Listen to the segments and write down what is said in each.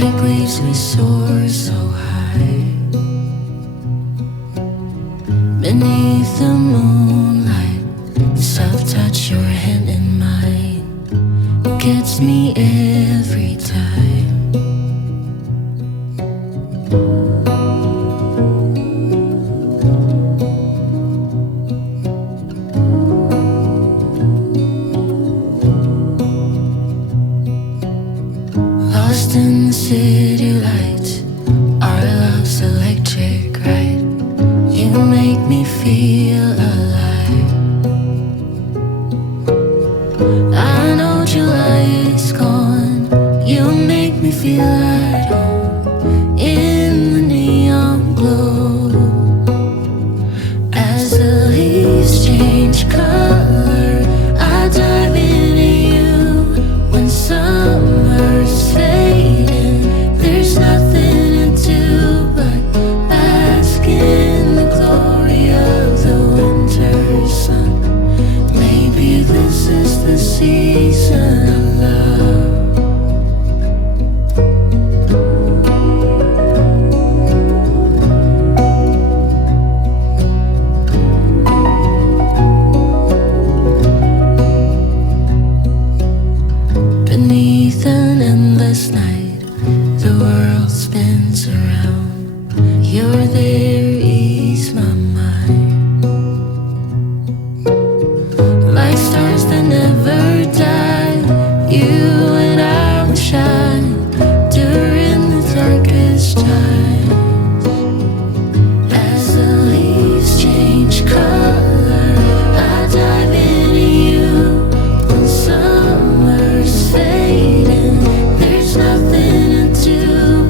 Like waves we soar so high beneath the moonlight. The soft touch your hand in mine gets me every time. Lost in the city lights, our love's electric, right? You make me feel alive. I know July is gone. You make me feel at home in the neon glow. As the leaves change color, I dive into you. When summer's fading, there's nothing to do but bask in the glory of the winter sun. Maybe this is the season of love. Beneath an endless night, the world spins around. You're there, ease my mind. Like stars that never die, you and I will shine during the darkest times. As the leaves change color, I dive into you. When summer's fading, there's nothing to do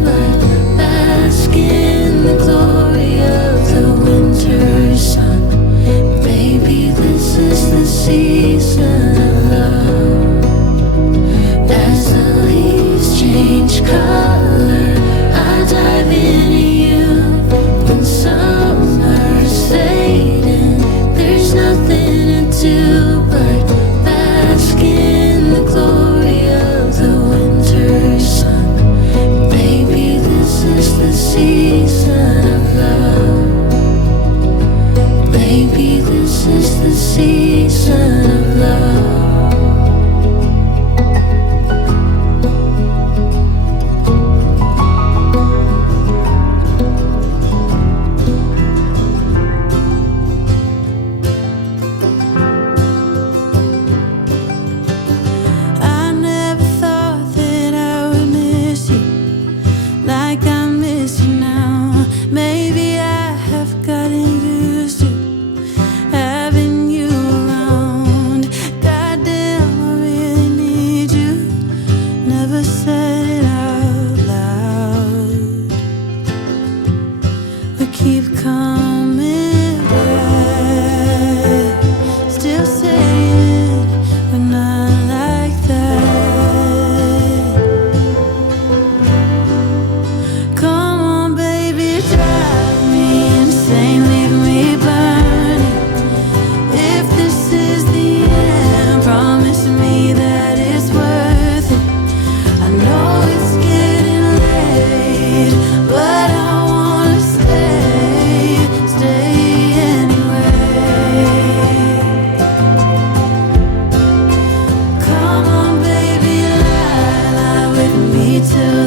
but bask in the glory of the winter sun. Maybe this is the season of love. As the leaves change color, I dive into you. When summer's fading, there's nothing to do but bask in the glory of the winter sun. Maybe this is the season of love. Maybe this is the season of love. I never thought that I would miss you like I miss you now. Maybe I have gotten used to having you around. Goddamn, I really need you. Never said it out loud. We keep coming back, still saying we're not like that. Come on, baby, drive me insane, leave me burning. If this is the end, promise me that it's worth it. I know it's getting late, but I wanna stay anyway. Come on, baby, lie with me till